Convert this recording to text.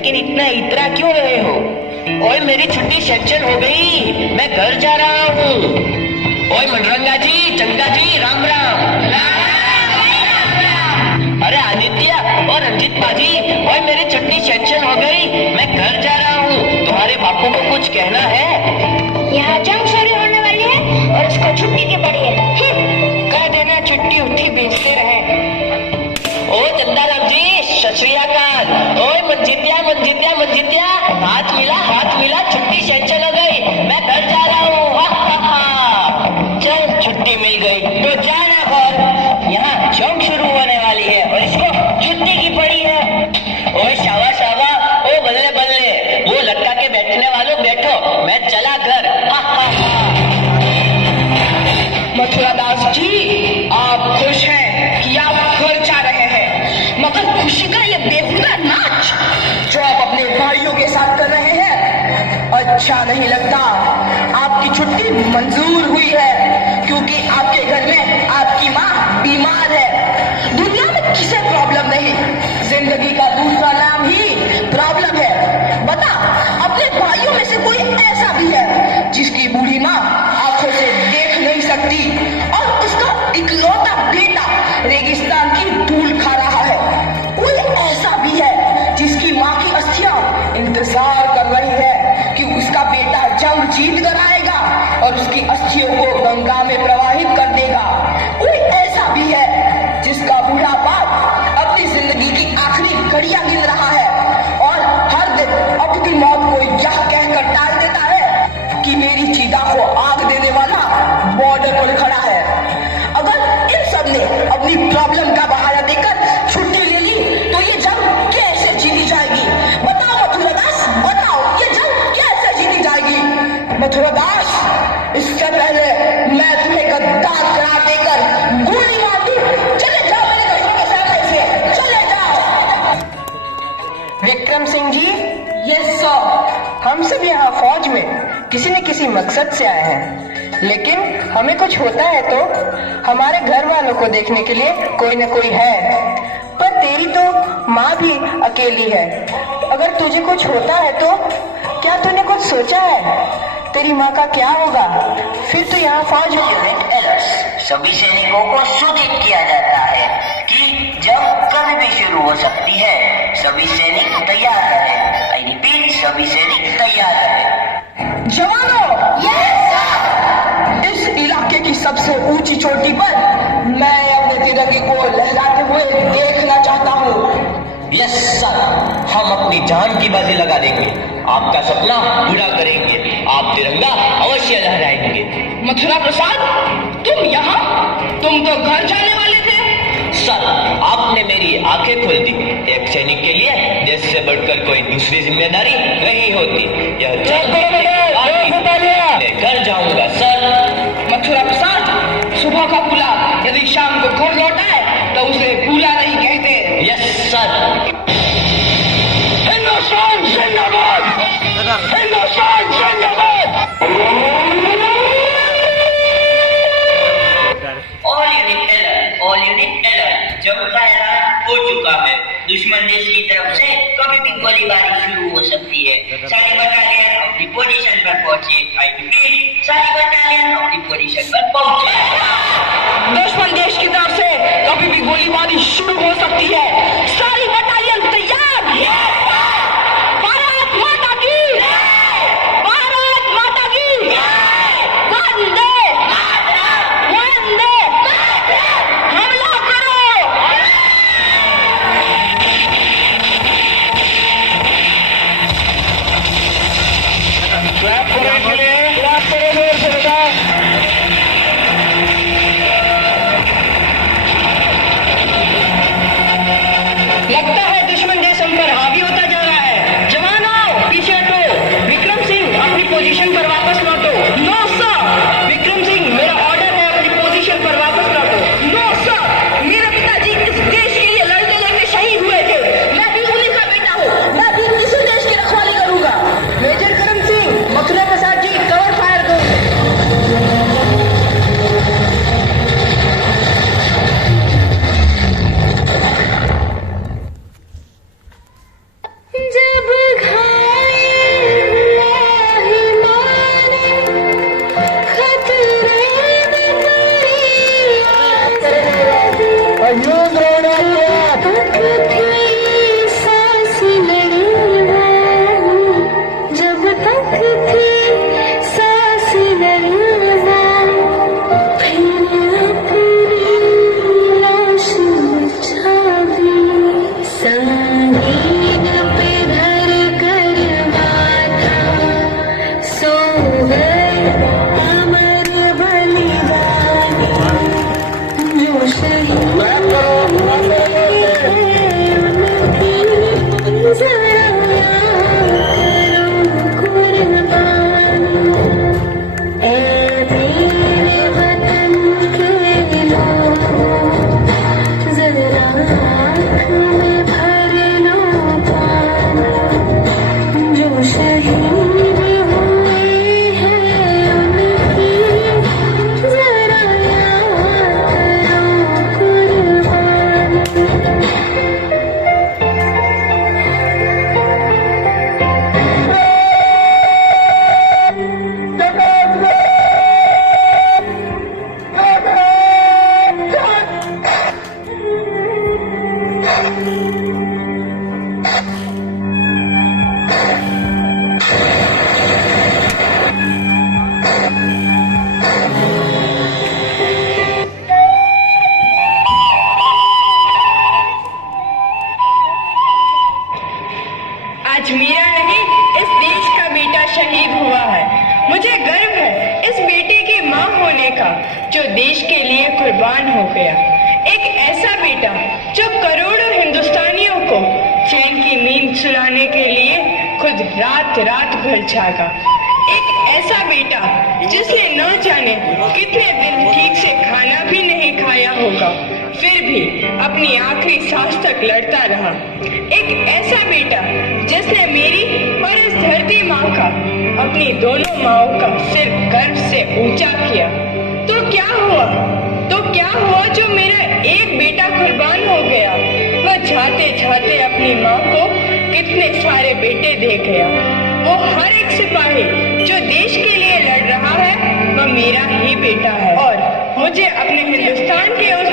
लेकिन इतना इतरा क्यों रहे हो? ओए मेरी छुट्टी सेक्शन हो गई, मैं घर जा रहा हूँ। ओए मनरंगा जी, चंगा जी, राम राम। अरे आदित्य और रंजित बाजी, ओए मेरी छुट्टी सेक्शन हो गई, मैं घर जा रहा हूँ। तुम्हारे बापू को कुछ कहना है? यहाँ जंग शुरू होने वाली है और उसको छुट्टी की पड़ी है। कह देना छुट्टी उठी बेचते रहे। ओ चंदाराम जी, सत श्री अकाल। ओए मंजित्या मंजित्या मंजित्या, हाथ मिला, छुट्टी सेंशन हो गई, मैं घर जा रहा हूँ। चल छुट्टी मिल गई तो जाना घर, यहाँ जंग शुरू होने वाली है और इसको छुट्टी की पड़ी है। ओए शावा शावा, ओ बल्ले बल्ले, वो लटका के बैठने वालों बैठो, मैं चला घर। मथुरा दास जी, आप खुश हैं कि आप घर जा रहे हैं, मगर खुशी का ये बेहुदा नाच जो आप अपने भाइयों के साथ कर रहे हैं अच्छा नहीं लगता। आपकी छुट्टी मंजूर हुई है क्योंकि आपके घर में आपकी माँ बीमार है। दुनिया में किसे प्रॉब्लम नहीं, जिंदगी का दूसरा नाम ही प्रॉब्लम है। बता, अपने भाइयों में से कोई ऐसा भी है जिसकी बूढ़ी माँ आंखों से देख नहीं सकती और उसका इकलौता बेटा रेगिस्तान की धूल खा रहा है? कोई ऐसा भी है जिसकी माँ की अस्थियां इंतजार कर रही है कि उसका बेटा जंग जीत कर आएगा और उसकी अस्थियों को गंगा में प्रवाहित कर देगा? कोई ऐसा भी है जिसका बूढ़ा बाप अपनी जिंदगी की आखिरी घड़ियां गिन रहा है और हर दिन अपनी मौत को यह कहकर टाल देता है कि मेरी चीता को आग देने वाला बॉर्डर पर खड़ा है? अगर इन सब ने अपनी प्रॉब्लम का बहाना देकर छुट्टी ले ली तो ये जंग कैसे जीती जाएगी? बताओ मथुरा दास, बताओ, ये जंग कैसे जीती जाएगी? मथुरा दास, इससे पहले मैं तुम्हें गद्दार करार देकर गोली मार दूं, चले जाओ मेरे घर के सामने से, चले जाओ। Vikram Singh ji, yes sir. हम सब यहाँ फौज में किसी न किसी मकसद से आए हैं, लेकिन हमें कुछ होता है तो हमारे घर वालों को देखने के लिए कोई न कोई है। पर तेरी तो माँ भी अकेली है, अगर तुझे कुछ होता है तो क्या तूने कुछ सोचा है? तेरी माँ का क्या होगा? फिर तो यहाँ फौज सभी सैनिकों को सूचित किया जाता है कि जंग कभी भी शुरू हो सकती है। सभी सैनिक तैयार रहे। आई रिपीट, सभी सैनिक तैयार रहे। जवानों, इस इलाके की सबसे ऊंची चोटी पर मैं अपने तिरंगे को लहराते हुए देखना चाहता हूँ। यस सर, हम अपनी जान की बाजी लगा देंगे, आपका सपना पूरा करेंगे, आप तिरंगा अवश्य लहराएंगे। मथुरा प्रसाद, तुम यहाँ? तुम तो घर जाने वाले थे। सर, आपने मेरी आंखें खोल दी। एक सैनिक के लिए देश से बढ़कर कोई दूसरी जिम्मेदारी नहीं होती। यह घर जाऊंगा सर। मथुरा प्रसाद, सुबह का फूला यदि शाम को घर लौटाए तो उसे फूला नहीं कहते। Yes sir. हिंदुस्तान जिंदाबाद, हिंदुस्तान जिंदाबाद। ऑल यूनिट अलर्ट, जंग का ऐलान हो चुका है। दुश्मन देश की तरफ से कभी भी गोलीबारी शुरू हो सकती है। सारी बटालियन अपनी पोजीशन पर पहुंचे। आई रिपीट, सारी बटालियन अपनी पोजीशन पर पहुंचे। दुश्मन देश की तरफ से कभी भी गोलीबारी शुरू हो सकती है। सारी बटालियन तैयार। भारत माता की, भारत माता की, वंदे वंदे, हमला करो। क्लैप करो जोर से बेटा। लगता है दुश्मन देश हम पर हावी होता जा रहा है। जवानों, पीछे हटो। विक्रम सिंह, अपनी पोजीशन पर वापस लौटो। No sir. विक्रम सिंह, मेरा ऑर्डर है, अपनी पोजीशन पर वापस लौटो। नो सर, मेरे पिताजी इस देश के लिए लड़ते लड़ते शहीद हुए थे। मैं भी उन्हीं का बेटा हूँ, मैं भी इसी देश की रखवाली करूंगा। मेजर करम सिंह, मथुरा प्रसाद जी, कवर फायर दो। आज मेरा नहीं, इस देश का बेटा शहीद हुआ है। मुझे गर्व है इस बेटे की माँ होने का, जो देश के लिए कुर्बान हो गया। एक ऐसा बेटा जो करोड़ों हिंदुस्तानियों को चैन की नींद सुलाने के लिए खुद रात रात भर जागा। एक ऐसा बेटा जिसने न जाने कितने दिन ठीक से खाना भी नहीं खाया होगा, फिर भी अपनी आखिरी सांस तक लड़ता रहा। एक ऐसा बेटा जिसने मेरी और इस धरती माँ का, अपनी दोनों माँओं का सिर गर्व से ऊंचा किया। तो क्या हुआ जो मेरा एक बेटा कुर्बान हो गया। वह जाते जाते अपनी माँ को कितने सारे बेटे दे गया। वो हर एक सिपाही जो देश के लिए लड़ रहा है, वह मेरा ही बेटा है। और मुझे अपने हिंदुस्तान के उस